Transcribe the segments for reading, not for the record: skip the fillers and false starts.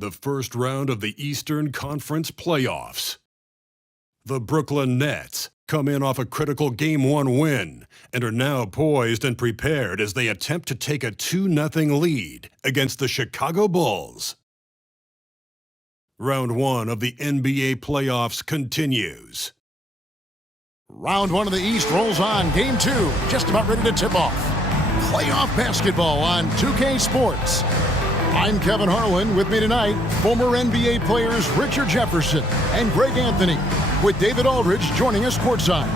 the first round of the Eastern Conference playoffs. The Brooklyn Nets come in off a critical Game 1 win and are now poised and prepared as they attempt to take a 2-0 lead against the Chicago Bulls. Round 1 of the NBA playoffs continues. Round 1 of the East rolls on. Game 2 just about ready to tip off. Playoff basketball on 2K Sports. I'm Kevin Harlan. With me tonight, former NBA players Richard Jefferson and Greg Anthony, with David Aldridge joining us courtside.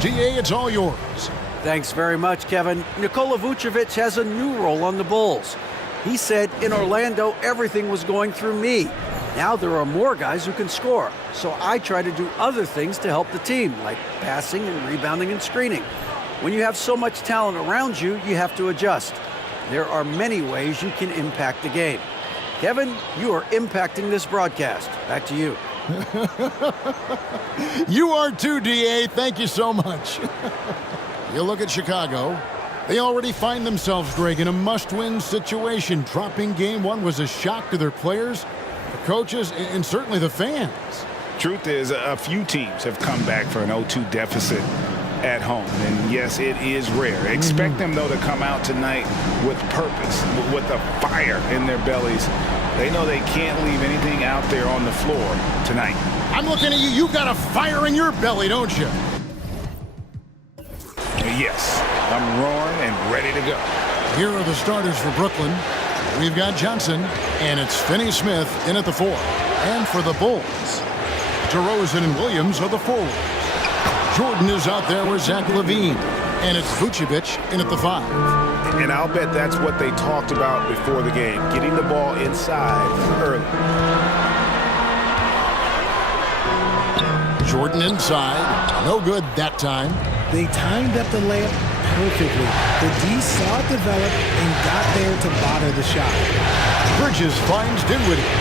DA, it's all yours. Thanks very much, Kevin. Nikola Vucevic has a new role on the Bulls. He said in Orlando everything was going through me. Now there are more guys who can score, so I try to do other things to help the team, like passing and rebounding and screening. When you have so much talent around you, you have to adjust. There are many ways you can impact the game. Kevin, you are impacting this broadcast. Back to you. You are too, DA. Thank you so much. You look at Chicago. They already find themselves, Greg, in a must-win situation. Dropping Game 1 was a shock to their players, the coaches, and certainly the fans. Truth is, a few teams have come back for an 0-2 deficit at home. And yes, it is rare. Expect them, though, to come out tonight with purpose, with a fire in their bellies. They know they can't leave anything out there on the floor tonight. I'm looking at you. You got a fire in your belly, don't you? Yes, I'm roaring and ready to go. Here are the starters for Brooklyn. We've got Johnson, and it's Finney-Smith in at the 4. And for the Bulls, DeRozan and Williams are the forwards. Jordan is out there with Zach LaVine, and it's Vucevic in at the 5. And I'll bet that's what they talked about before the game, getting the ball inside early. Jordan inside. No good that time. They timed up the layup perfectly. The D saw it develop and got there to bother the shot. Bridges finds Dinwiddie.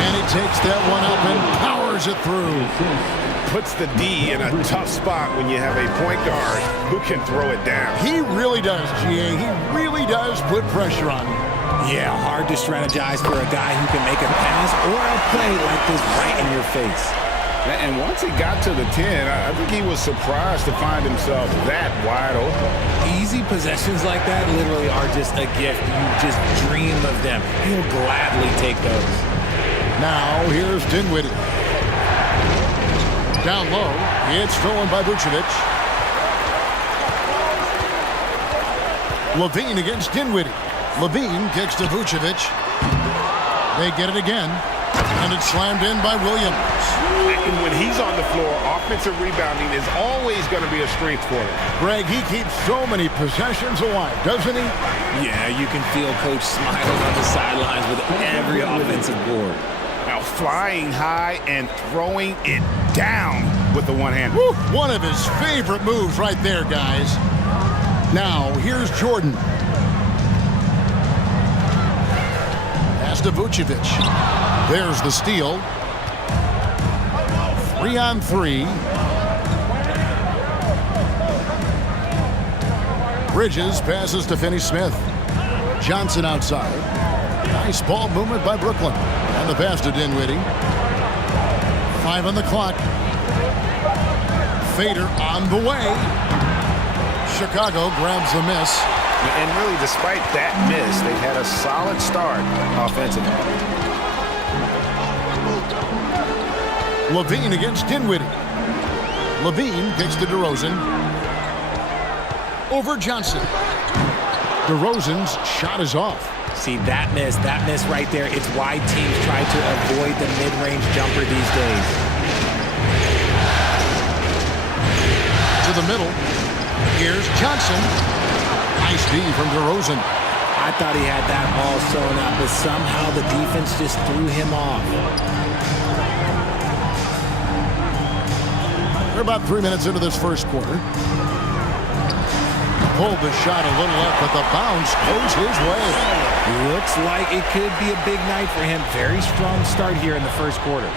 And he takes that one up and powers it through. Puts the D in a tough spot when you have a point guard who can throw it down. He really does, GA. He really does put pressure on him. Yeah, hard to strategize for a guy who can make a pass or a play like this right in your face. And once he got to the 10, I think he was surprised to find himself that wide open. Easy possessions like that literally are just a gift. You just dream of them. He'll gladly take those. Now, here's Dinwiddie. Down low, it's stolen by Vucevic. LaVine against Dinwiddie. LaVine kicks to Vucevic. They get it again, and it's slammed in by Williams. And when he's on the floor, offensive rebounding is always going to be a strength for him. Greg, he keeps so many possessions alive, doesn't he? Yeah, you can feel Coach smiling on the sidelines with every offensive board. Now flying high and throwing it down with the one-hand. One of his favorite moves right there, guys. Now, here's Jordan. Pass to Vucevic. There's the steal. 3-on-3. Bridges passes to Finney-Smith. Johnson outside. Nice ball movement by Brooklyn. And the pass to Dinwiddie. 5 on the clock. Fader on the way. Chicago grabs the miss. And really, despite that miss, they've had a solid start offensively. LaVine against Dinwiddie. LaVine kicks to DeRozan. Over Johnson. DeRozan's shot is off. See, that miss right there, it's why teams try to avoid the mid-range jumper these days. To the middle. Here's Johnson. Nice D from DeRozan. I thought he had that ball sewn up, but somehow the defense just threw him off. We're about 3 minutes into this first quarter. Pulled the shot a little up, but the bounce goes his way. Looks like it could be a big night for him. Very strong start here in the first quarter.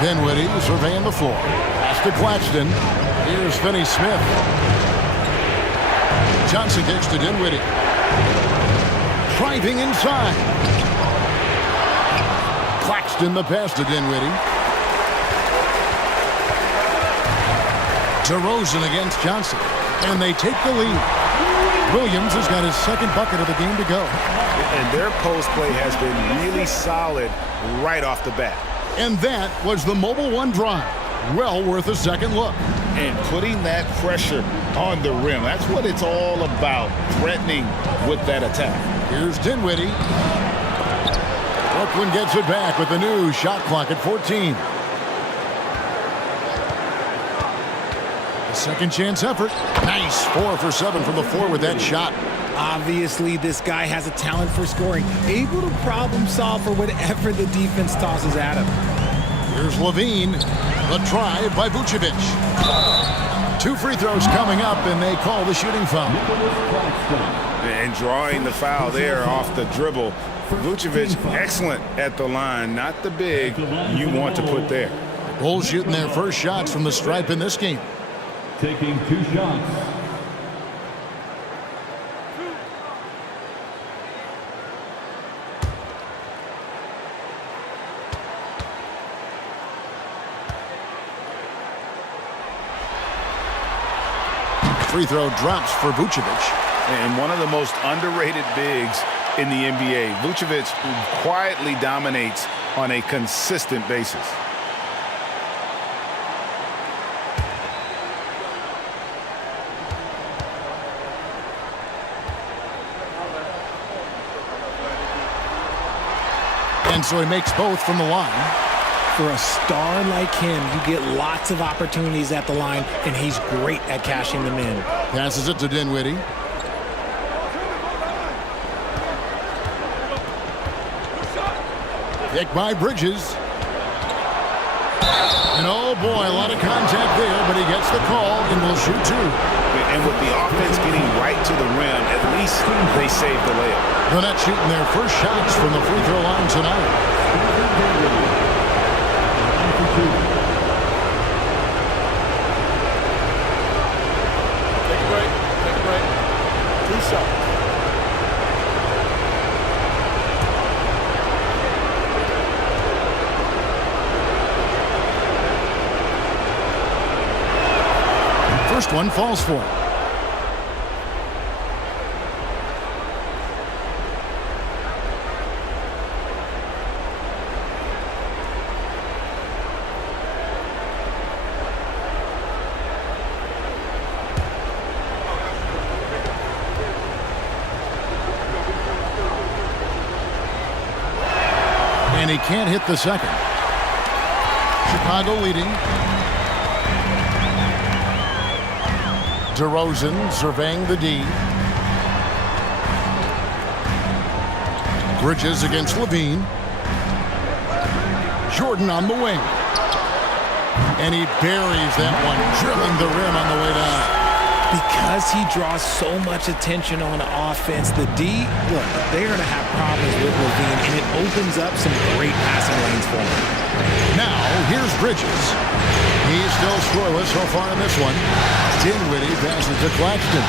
Dinwiddie surveying the floor. Pass to Claxton. Here's Finney-Smith. Johnson kicks to Dinwiddie. Driving inside. Claxton the pass to Dinwiddie. DeRozan against Johnson. And they take the lead. Williams has got his second bucket of the game to go. And their post play has been really solid right off the bat. And that was the Mobile One drive. Well worth a second look. And putting that pressure on the rim. That's what it's all about, threatening with that attack. Here's Dinwiddie. Brooklyn gets it back with the new shot clock at 14. A second chance effort. Nice. 4 for 7 from the floor with that shot. Obviously, this guy has a talent for scoring, able to problem solve for whatever the defense tosses at him. Here's Levine. The drive by Vucevic. 2 free throws coming up, and they call the shooting foul. And drawing the foul there off the dribble. Vucevic, excellent at the line. Not the big you want to put there. Bulls shooting their first shots from the stripe in this game. Taking 2 shots. Free throw drops for Vucevic. And one of the most underrated bigs in the NBA. Vucevic quietly dominates on a consistent basis. And so he makes both from the line. For a star like him, you get lots of opportunities at the line, and he's great at cashing them in. Passes it to Dinwiddie. Pick by Bridges. And oh boy, a lot of contact there, but he gets the call and will shoot 2. And with the offense getting right to the rim, at least they saved the layup. The Nets shooting their first shots from the free throw line tonight. Take a break. 2 shots. First one falls for him. And he can't hit the second. Chicago leading. DeRozan surveying the D. Bridges against Levine. Jordan on the wing. And he buries that one, drilling the rim on the way down. Because he draws so much attention on offense, the D, look, they're going to have problems with Levine, and it opens up some great passing lanes for him. Now, here's Bridges. He's still scoreless so far in this one. Dinwiddie passes to Claxton.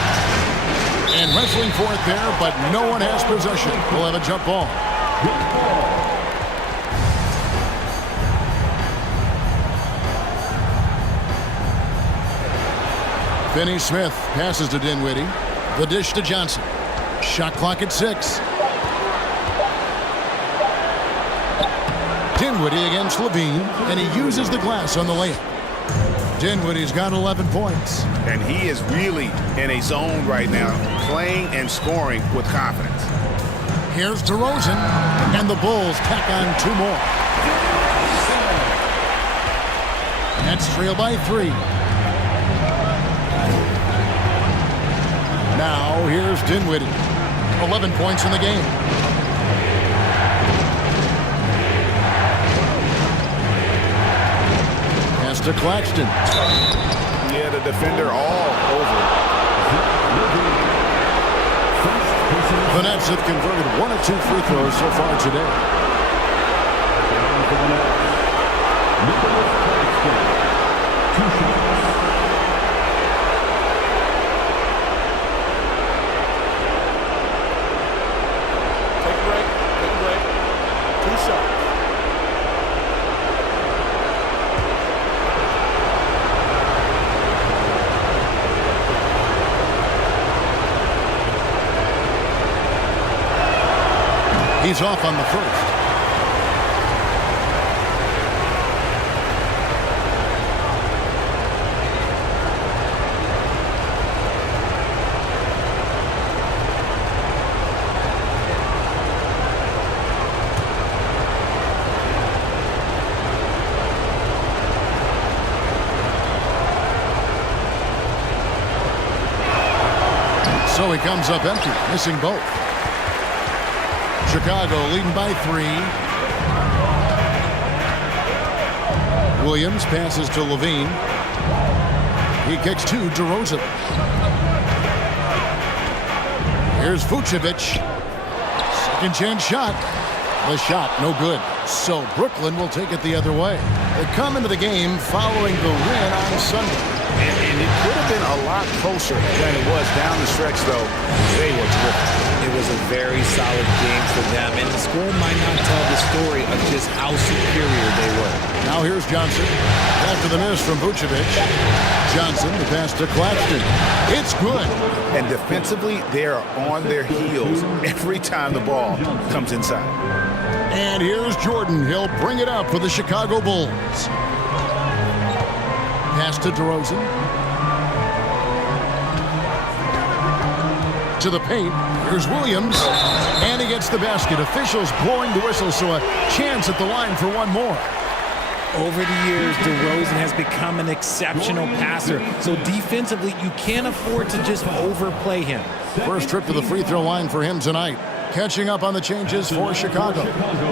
And wrestling for it there, but no one has possession. We'll have a jump ball. Finney Smith passes to Dinwiddie. The dish to Johnson. Shot clock at 6. Dinwiddie against Levine, and he uses the glass on the layup. Dinwiddie's got 11 points. And he is really in a zone right now, playing and scoring with confidence. Here's DeRozan, and the Bulls tack on 2 more. Nets trail by 3. Now, here's Dinwiddie. 11 points in the game. Pass to Claxton. Yeah, the defender all over. The Nets have converted 1 of 2 free throws so far today. He's off on the first. So he comes up empty, missing both. Chicago leading by 3. Williams passes to Levine. He kicks to DeRozan. Here's Vucevic. Second chance shot. The shot, no good. So Brooklyn will take it the other way. They come into the game following the win on Sunday. And it could have been a lot closer than it was down the stretch, though. They were terrific. It was a very solid game for them, and the score might not tell the story of just how superior they were. Now here's Johnson. After the miss from Vucevic. Johnson, the pass to Claxton. It's good. And defensively, they are on their heels every time the ball comes inside. And here's Jordan. He'll bring it up for the Chicago Bulls. Pass to DeRozan. To the paint. Here's Williams. And he gets the basket. Officials blowing the whistle, so a chance at the line for one more. Over the years, DeRozan has become an exceptional passer. So defensively, you can't afford to just overplay him. First trip to the free throw line for him tonight. Catching up on the changes for Chicago.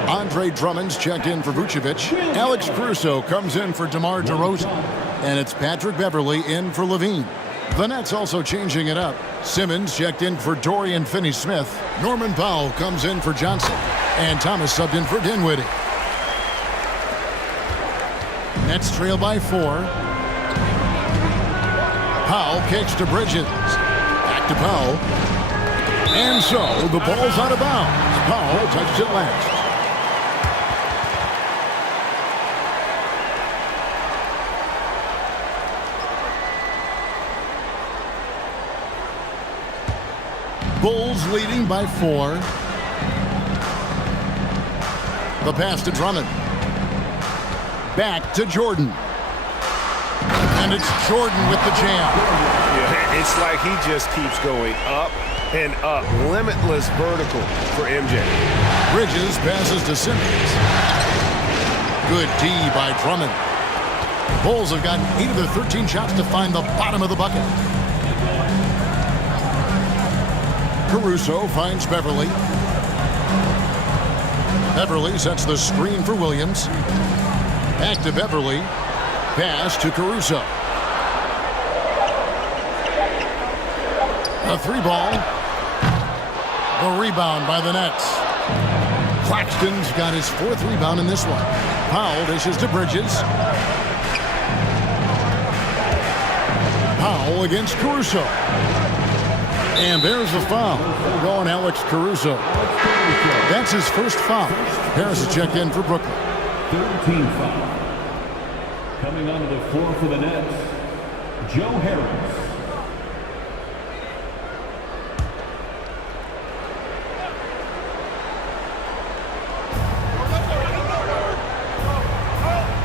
Andre Drummond's checked in for Vucevic. Alex Caruso comes in for DeMar DeRozan. And it's Patrick Beverley in for Levine. The Nets also changing it up. Simmons checked in for Dorian Finney-Smith. Norman Powell comes in for Johnson. And Thomas subbed in for Dinwiddie. Nets trail by 4. Powell kicks to Bridges. Back to Powell. And so the ball's out of bounds. Powell touched it last. Bulls leading by 4. The pass to Drummond. Back to Jordan. And it's Jordan with the jam. Yeah, it's like he just keeps going up and up. Limitless vertical for MJ. Bridges passes to Simmons. Good D by Drummond. Bulls have gotten 8 of their 13 shots to find the bottom of the bucket. Caruso finds Beverley. Beverley sets the screen for Williams. Back to Beverley. Pass to Caruso. A 3-ball. The rebound by the Nets. Claxton's got his 4th rebound in this one. Powell dishes to Bridges. Powell against Caruso. And there's the foul. Going Alex Caruso. That's his first foul. Harris is checked in for Brooklyn. 13 foul. Coming onto the floor for the Nets, Joe Harris.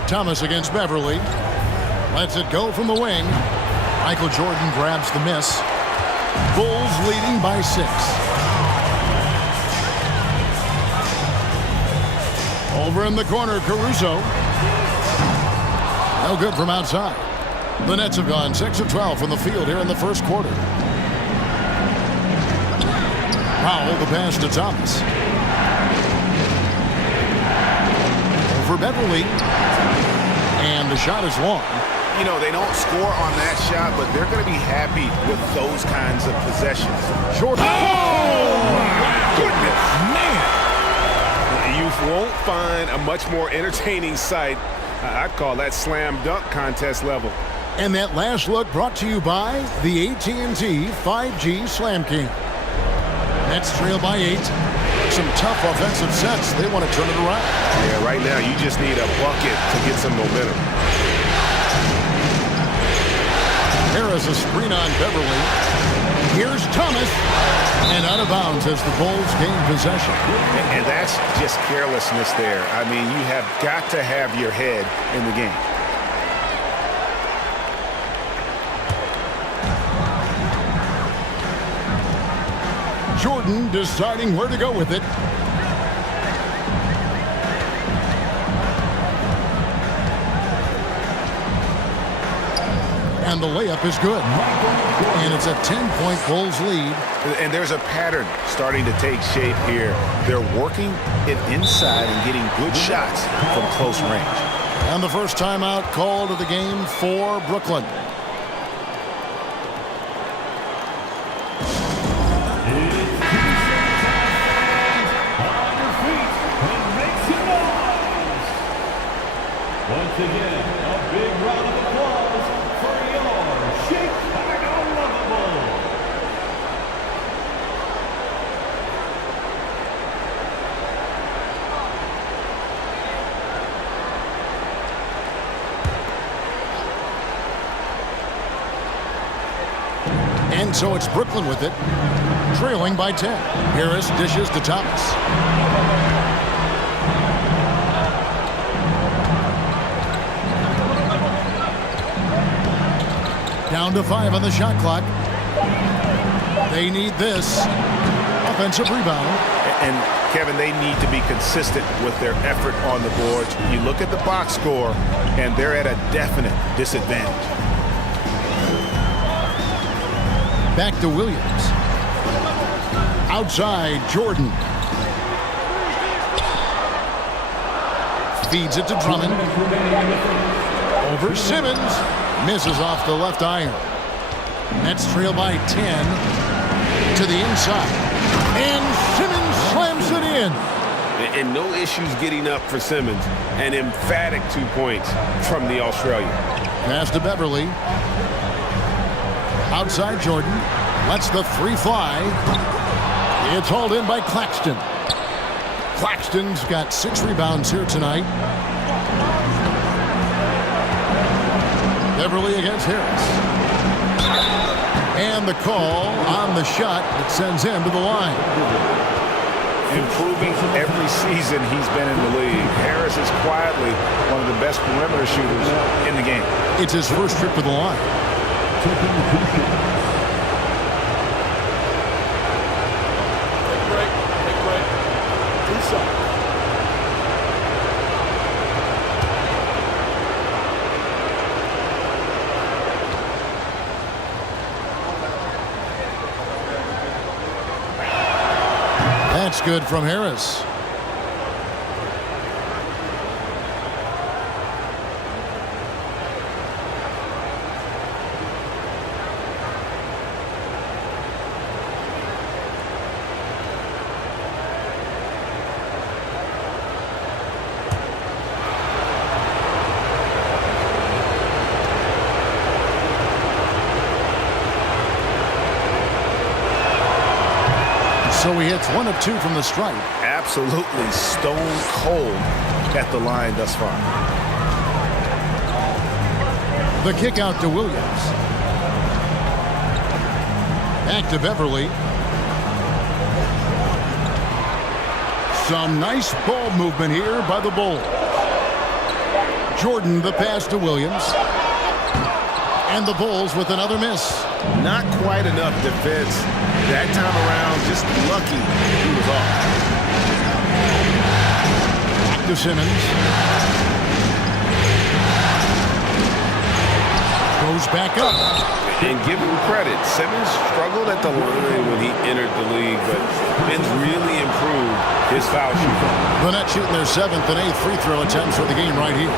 Thomas against Beverley. Lets it go from the wing. Michael Jordan grabs the miss. Bulls leading by 6. Over in the corner, Caruso. No good from outside. The Nets have gone 6 of 12 from the field here in the first quarter. Powell, the pass to Thomas. For Beverley. And the shot is long. You know, they don't score on that shot, but they're going to be happy with those kinds of possessions. Jordan. Oh, my goodness, man. You won't find a much more entertaining sight. I'd call that slam dunk contest level. And that last look brought to you by the AT&T 5G Slam King. Nets trail by 8. Some tough offensive sets. They want to turn it around. Yeah, right now you just need a bucket to get some momentum. Harris a screen on Beverly. Here's Thomas. And out of bounds as the Bulls gain possession. And that's just carelessness there. I mean, you have got to have your head in the game. Jordan deciding where to go with it. And the layup is good. And it's a 10-point Bulls lead. And there's a pattern starting to take shape here. They're working it inside and getting good shots from close range. And the first timeout called of the game for Brooklyn. Once again, a big round of applause for your Chicago Bulls. And so it's Brooklyn with it, trailing by 10. Harris dishes to Thomas. Down to 5 on the shot clock. They need this. Offensive rebound. And, Kevin, they need to be consistent with their effort on the boards. You look at the box score, and they're at a definite disadvantage. Back to Williams. Outside, Jordan. Feeds it to Drummond. Over Simmons. Misses off the left iron. Nets trail by 10 to the inside. And Simmons slams it in. And no issues getting up for Simmons. An emphatic 2 points from the Australian. Pass to Beverly. Outside Jordan. Lets the three fly. It's hauled in by Claxton. Claxton's got 6 rebounds here tonight. Beverly against Harris. And the call on the shot that sends him to the line. Improving every season he's been in the league. Harris is quietly one of the best perimeter shooters in the game. It's his first trip to the line. Take a break. 2 shots. That's good from Harris. So he hits 1 of 2 from the stripe. Absolutely stone cold at the line thus far. The kick out to Williams. Back to Beverly. Some nice ball movement here by the Bulls. Jordan the pass to Williams. And the Bulls with another miss. Not quite enough defense. That time around, just lucky he was off. Back to Simmons. Goes back up. And give him credit. Simmons struggled at the line when he entered the league, but Ben's really improved his foul shooting. The Nets shooting their 7th and 8th free throw attempts for the game right here.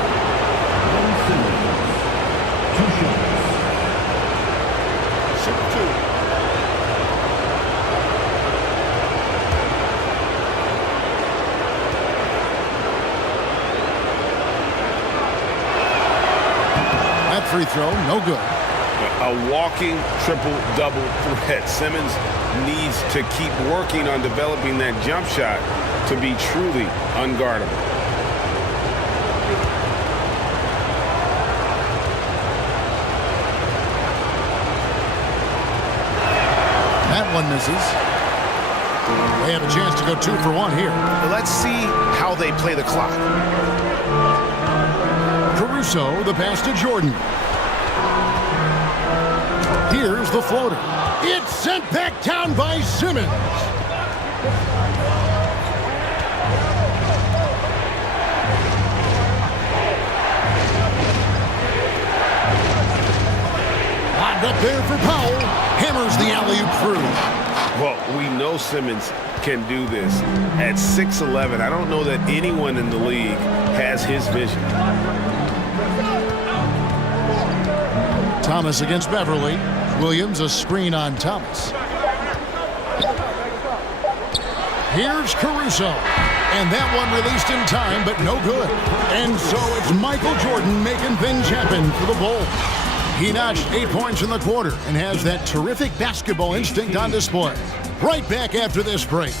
2 shots. Free throw, no good. A walking triple-double threat. Simmons needs to keep working on developing that jump shot to be truly unguardable. one misses. They have a chance to go 2 for 1 here. Let's see how they play the clock. Caruso, the pass to Jordan. Here's the floater. It's sent back down by Simmons. Locked up there for Powell. Hammers the alley-oop through. Well, we know Simmons can do this. At 6'11", I don't know that anyone in the league has his vision. Thomas against Beverly. Williams a screen on Thomas. Here's Caruso. And that one released in time, but no good. And so it's Michael Jordan making things happen for the Bulls. He notched 8 points in the quarter and has that terrific basketball instinct on display. Right back after this break.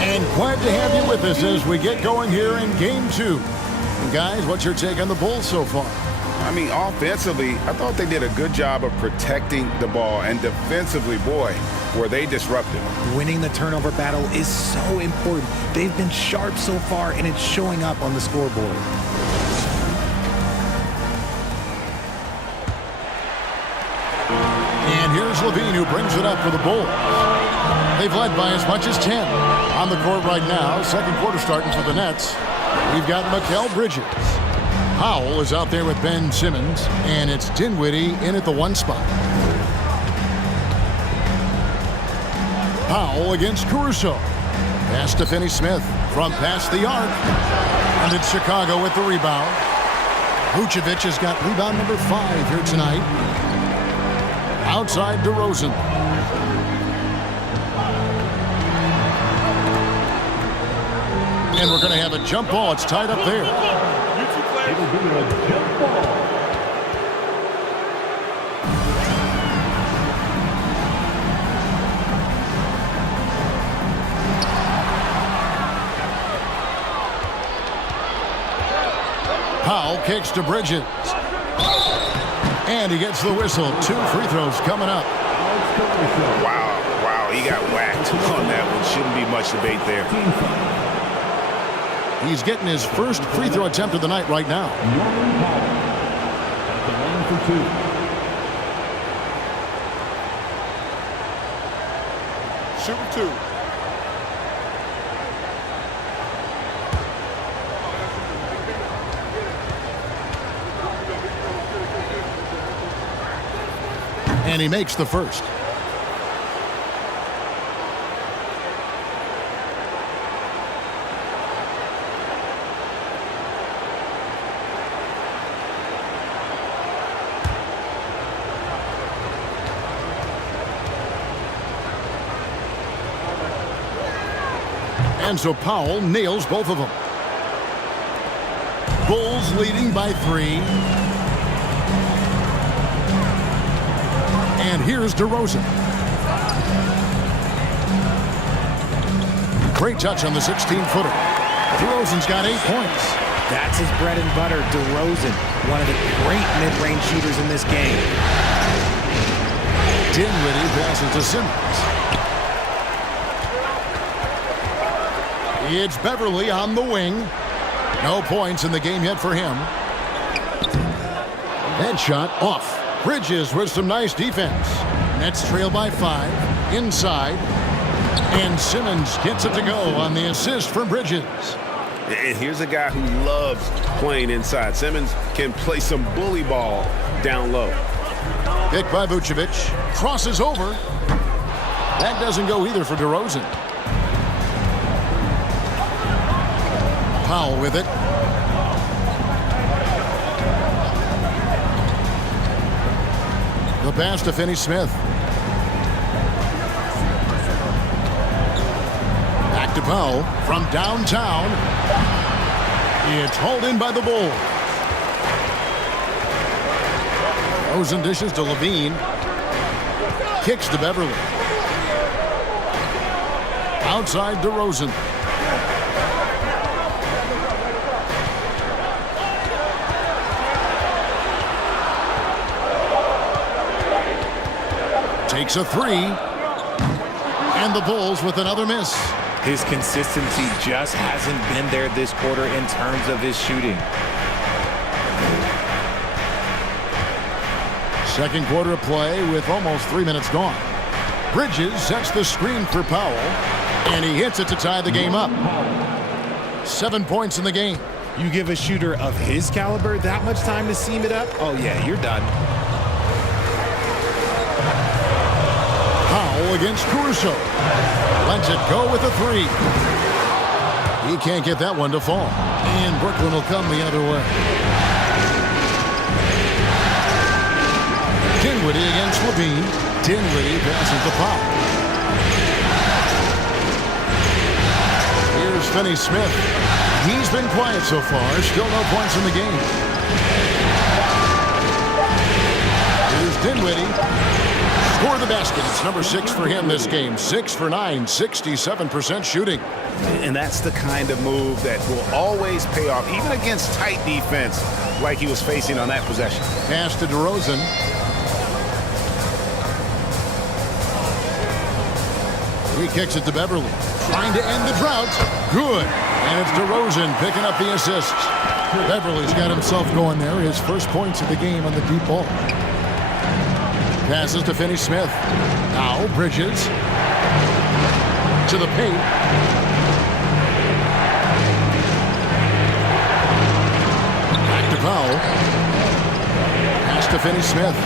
And glad to have you with us as we get going here in Game 2. And guys, what's your take on the Bulls so far? I mean, offensively, I thought they did a good job of protecting the ball. And defensively, boy, were they disruptive. Winning the turnover battle is so important. They've been sharp so far, and it's showing up on the scoreboard. And here's Levine, who brings it up for the Bulls. They've led by as much as 10. On the court right now, second quarter starting for the Nets. We've got Mikal Bridges. Powell is out there with Ben Simmons, and it's Dinwiddie in at the 1 spot. Powell against Caruso. Pass to Finney-Smith from past the arc. And it's Chicago with the rebound. Vucevic has got rebound number 5 here tonight. Outside DeRozan. And we're going to have a jump ball. It's tied up there. It'll be a jump ball. Powell kicks to Bridges. And he gets the whistle. 2 free throws coming up. Wow, he got whacked on that one. Shouldn't be much debate there. He's getting his first free throw attempt of the night right now. At the line for 2. Shooting 2. And he makes the first. And so Powell nails both of them. Bulls leading by 3. And here's DeRozan. Great touch on the 16-footer. DeRozan's got 8 points. That's his bread and butter, DeRozan, one of the great mid-range shooters in this game. Dinwiddie passes to Simmons. It's Beverly on the wing. No points in the game yet for him. That shot off. Bridges with some nice defense. Nets trail by 5. Inside. And Simmons gets it to go on the assist from Bridges. And here's a guy who loves playing inside. Simmons can play some bully ball down low. Pick by Vucevic. Crosses over. That doesn't go either for DeRozan. Powell with it. The pass to Finney-Smith. Back to Powell from downtown. It's hauled in by the Bulls. DeRozan dishes to Levine. Kicks to Beverly. Outside DeRozan. Takes a three. And the Bulls with another miss. His consistency just hasn't been there this quarter in terms of his shooting. Second quarter of play with almost 3 minutes gone. Bridges sets the screen for Powell, and he hits it to tie the game up. 7 points in the game. You give a shooter of his caliber that much time to seam it up? Oh, yeah, you're done. Powell against Caruso. Lets it go with a three. He can't get that one to fall. And Brooklyn will come the other way. Dinwiddie against Levine. Dinwiddie passes the Powell. Here's Finney-Smith. He's been quiet so far. Still no points in the game. Here's Dinwiddie. For the basket. It's number 6 for him this game. 6 for 9, 67% shooting. And that's the kind of move that will always pay off, even against tight defense like he was facing on that possession. Pass to DeRozan. He kicks it to Beverly. Trying to end the drought. Good. And it's DeRozan picking up the assist. Beverly's got himself going there. His first points of the game on the deep ball. Passes to Finney-Smith. Now Bridges. To the paint. Back to Powell. Pass to Finney-Smith.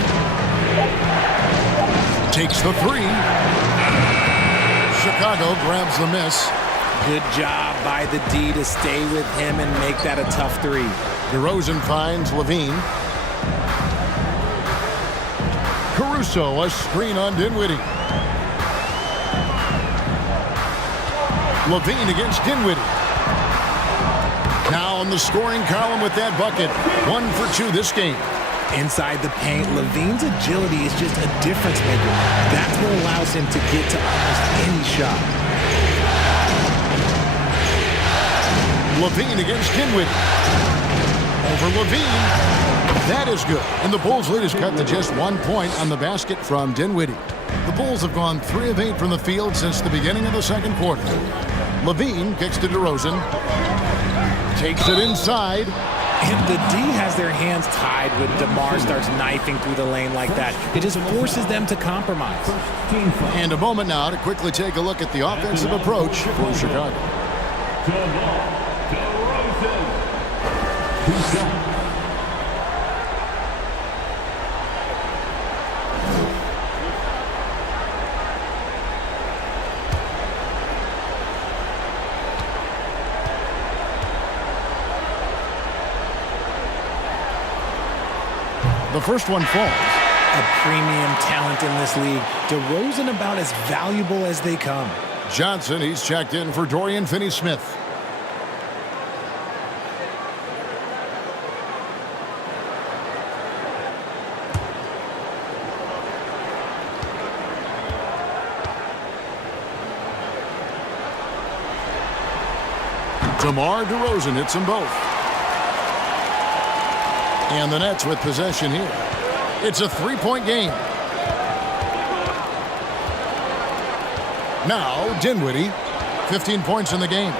Takes the three. Chicago grabs the miss. Good job by the D to stay with him and make that a tough three. DeRozan finds Levine. Caruso, a screen on Dinwiddie. Levine against Dinwiddie. Now in the scoring column with that bucket. 1 for 2 this game. Inside the paint, Levine's agility is just a difference maker. That's what allows him to get to almost any shot. Levine against Dinwiddie. Over Levine. That is good. And the Bulls' lead is cut to just 1 point on the basket from Dinwiddie. The Bulls have gone 3 of 8 from the field since the beginning of the second quarter. Levine kicks to DeRozan. Takes it inside. And the D has their hands tied when DeMar starts knifing through the lane like that. It just forces them to compromise. And a moment now to quickly take a look at the offensive approach for Chicago. The first one falls. A premium talent in this league. DeRozan about as valuable as they come. Johnson, he's checked in for Dorian Finney-Smith. DeMar DeRozan hits them both. And the Nets with possession here. It's a 3-point game. Now Dinwiddie, 15 points in the game.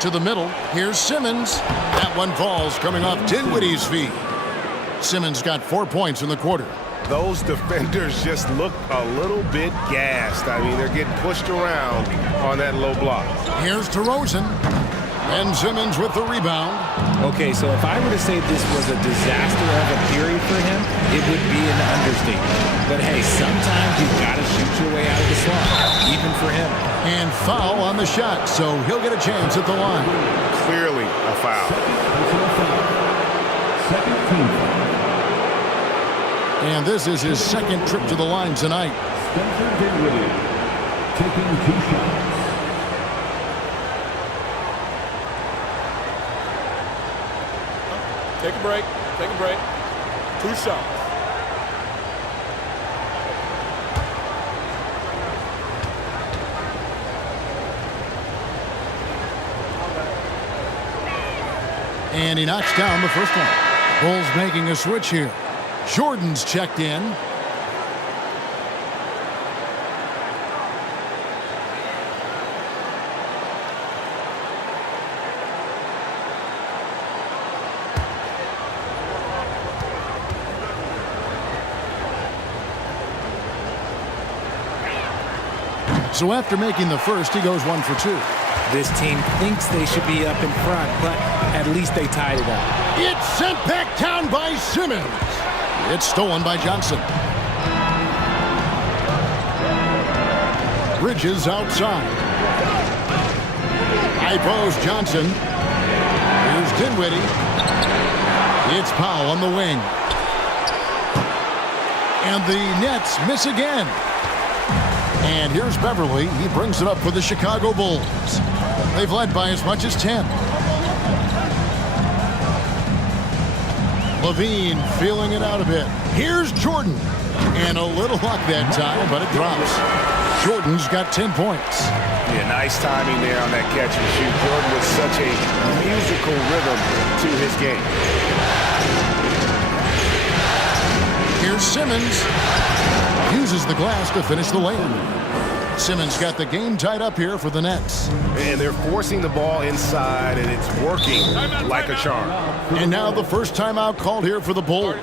To the middle, here's Simmons. That one falls coming off Dinwiddie's feet. Simmons got 4 points in the quarter. Those defenders just look a little bit gassed. I mean, they're getting pushed around on that low block. Here's DeRozan. And Simmons with the rebound. Okay, so if I were to say this was a disaster of a period for him, it would be an understatement. But hey, sometimes you've got to shoot your way out of the slump, even for him. And foul on the shot, so he'll get a chance at the line. Clearly a foul. Second team foul. And this is his second trip to the line tonight. Spencer Dinwiddie taking 2 shots. Take a break. Take a break. 2 shots. And he knocks down the first one. Bulls making a switch here. Jordan's checked in. So after making the first, he goes 1 for 2. This team thinks they should be up in front, but at least they tied it up. It's sent back down by Simmons. It's stolen by Johnson. Bridges outside. High post Johnson. Here's Dinwiddie. It's Powell on the wing. And the Nets miss again. And here's Beverly. He brings it up for the Chicago Bulls. They've led by as much as 10. Levine feeling it out a bit. Here's Jordan. And a little luck that time, but it drops. Jordan's got 10 points. Yeah, nice timing there on that catch and shoot. Jordan with such a musical rhythm to his game. Here's Simmons. Uses the glass to finish the lane. Simmons got the game tied up here for the Nets. And they're forcing the ball inside, and it's working like a charm. And now the first timeout called here for the Bulls.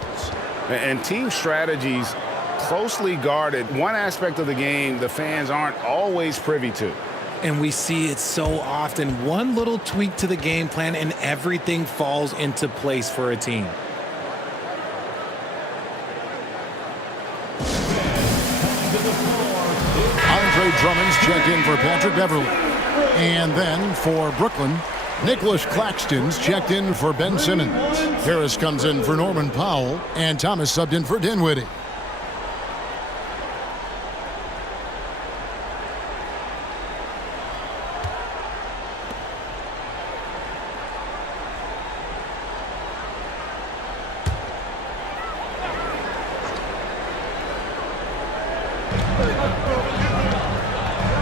And team strategies closely guarded. One aspect of the game the fans aren't always privy to. And we see it so often. One little tweak to the game plan and everything falls into place for a team. Drummond's checked in for Patrick Beverly. And then for Brooklyn, Nicholas Claxton's checked in for Ben Simmons. Harris comes in for Norman Powell, and Thomas subbed in for Dinwiddie.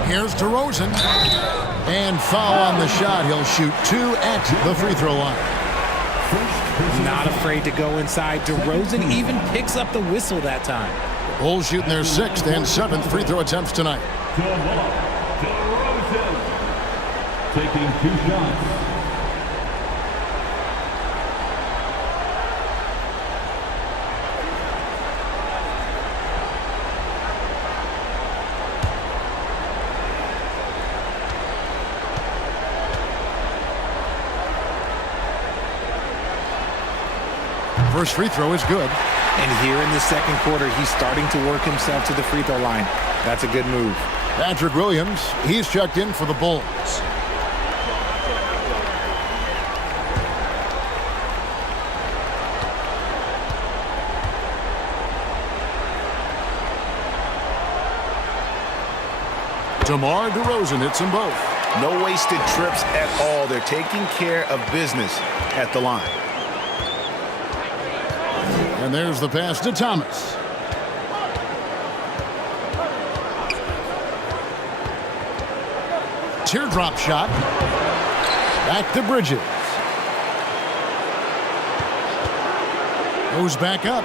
Here's DeRozan. And foul on the shot. He'll shoot 2 at the free throw line. Not afraid to go inside. DeRozan even picks up the whistle that time. Bulls shooting their 6th and 7th free throw attempts tonight. DeRozan taking 2 shots. First free throw is good. And here in the second quarter, he's starting to work himself to the free throw line. That's a good move. Patrick Williams, he's checked in for the Bulls. DeMar DeRozan hits them both. No wasted trips at all. They're taking care of business at the line. And there's the pass to Thomas. Teardrop shot. Back to Bridges. Goes back up.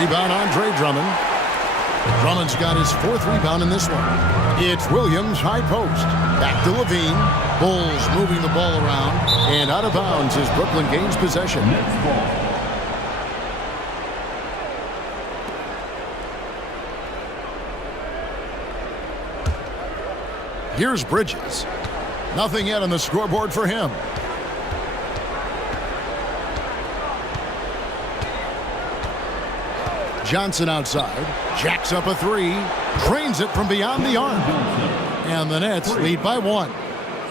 Rebound Andre Drummond. Drummond's got his 4th rebound in this one. It's Williams, high post. Back to Levine. Bulls moving the ball around. And out of bounds as Brooklyn gains possession. Next ball. Here's Bridges. Nothing yet on the scoreboard for him. Johnson outside. Jacks up a 3. Drains it from beyond the arc. And the Nets lead by 1.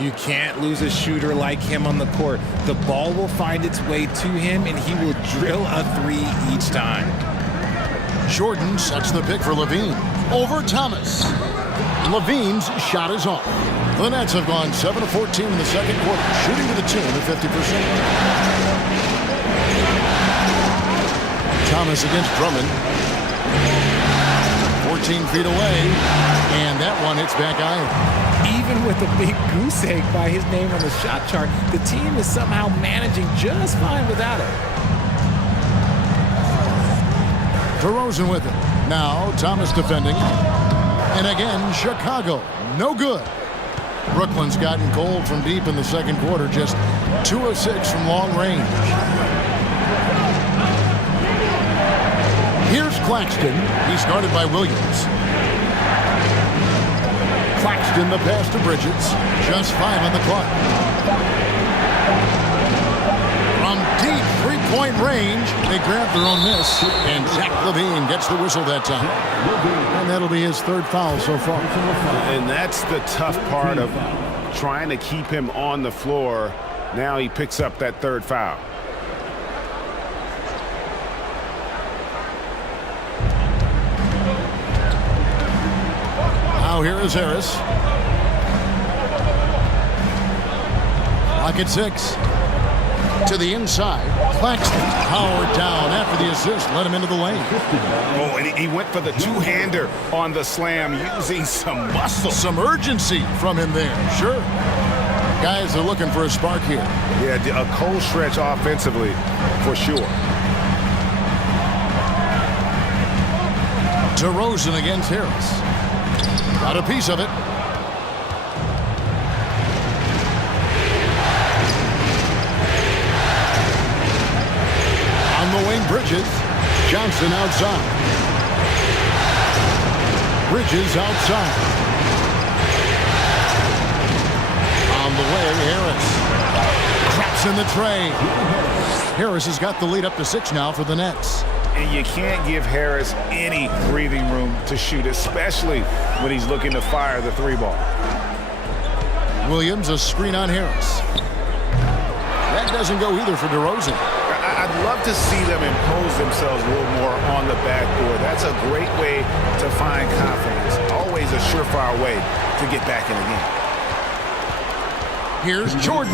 You can't lose a shooter like him on the court. The ball will find its way to him, and he will drill a 3 each time. Jordan sets the pick for Levine. Over Thomas. Levine's shot is off. The Nets have gone 7 of 14 in the second quarter, shooting to the tune of 50%. Thomas against Drummond. 14 feet away, and that one hits back iron. Even with a big goose egg by his name on the shot chart, the team is somehow managing just fine without it. DeRozan with it. Now Thomas defending. And again, Chicago. No good. Brooklyn's gotten cold from deep in the second quarter. Just 2 of 6 from long range. Here's Claxton. He's guarded by Williams. Claxton the pass to Bridges. Just 5 on the clock. From deep three-point range, they grab their own miss. And Zach LaVine gets the whistle that time. And that'll be his 3rd foul so far. And that's the tough part of trying to keep him on the floor. Now he picks up that 3rd foul. Now here is Harris. Clock at 6. To the inside. Claxton powered down after the assist. Let him into the lane. Oh, and he went for the two-hander on the slam using some muscle. Some urgency from him there. Sure. Guys are looking for a spark here. Yeah, a cold stretch offensively for sure. DeRozan against Harris. Got a piece of it. On the wing, Bridges. Johnson outside. Bridges outside. On the way, Harris. Traps in the tray. Harris has got the lead up to 6 now for the Nets. And you can't give Harris any breathing room to shoot, especially when he's looking to fire the 3-ball. Williams, a screen on Harris. That doesn't go either for DeRozan. I'd love to see them impose themselves a little more on the backboard. That's a great way to find confidence. Always a surefire way to get back in the game. Here's Jordan.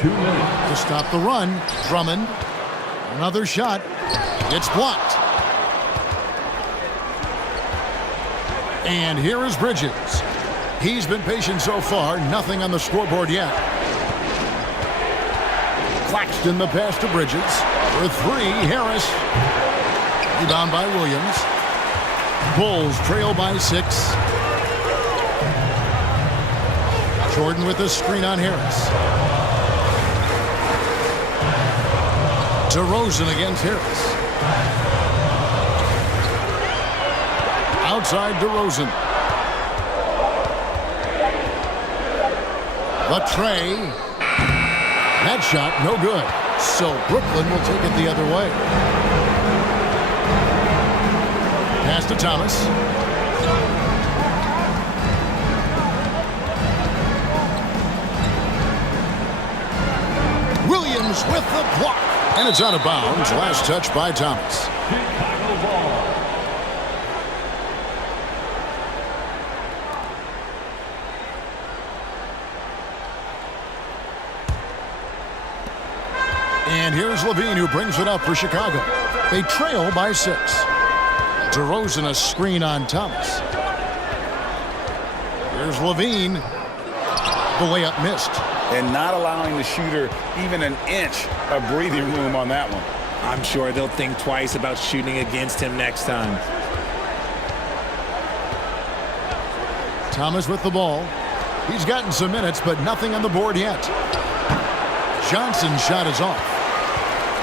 2 minutes. To stop the run, Drummond. Another shot. It's blocked. And here is Bridges. He's been patient so far. Nothing on the scoreboard yet. Claxton the pass to Bridges. For 3, Harris. Rebound by Williams. Bulls trail by 6. Jordan with a screen on Harris. DeRozan against Harris. Outside DeRozan. The tray. That shot no good. So Brooklyn will take it the other way. Pass to Thomas. Williams with the block. And it's out of bounds. Last touch by Thomas. Chicago ball. And here's LaVine who brings it up for Chicago. They trail by 6. DeRozan a screen on Thomas. Here's LaVine. The layup missed. And not allowing the shooter even an inch of breathing room on that one. I'm sure they'll think twice about shooting against him next time. Thomas with the ball. He's gotten some minutes, but nothing on the board yet. Johnson's shot is off.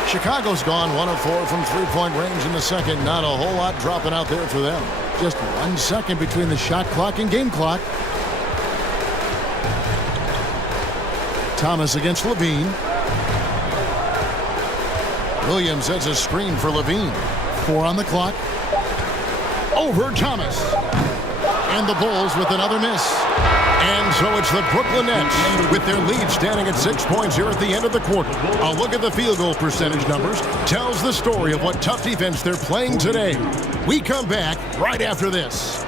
Chicago's gone 1 of 4 from three-point range in the second. Not a whole lot dropping out there for them. Just 1 second between the shot clock and game clock. Thomas against LaVine. Williams has a screen for LaVine. 4 on the clock. Over Thomas. And the Bulls with another miss. And so it's the Brooklyn Nets with their lead standing at 6 points here at the end of the quarter. A look at the field goal percentage numbers tells the story of what tough defense they're playing today. We come back right after this.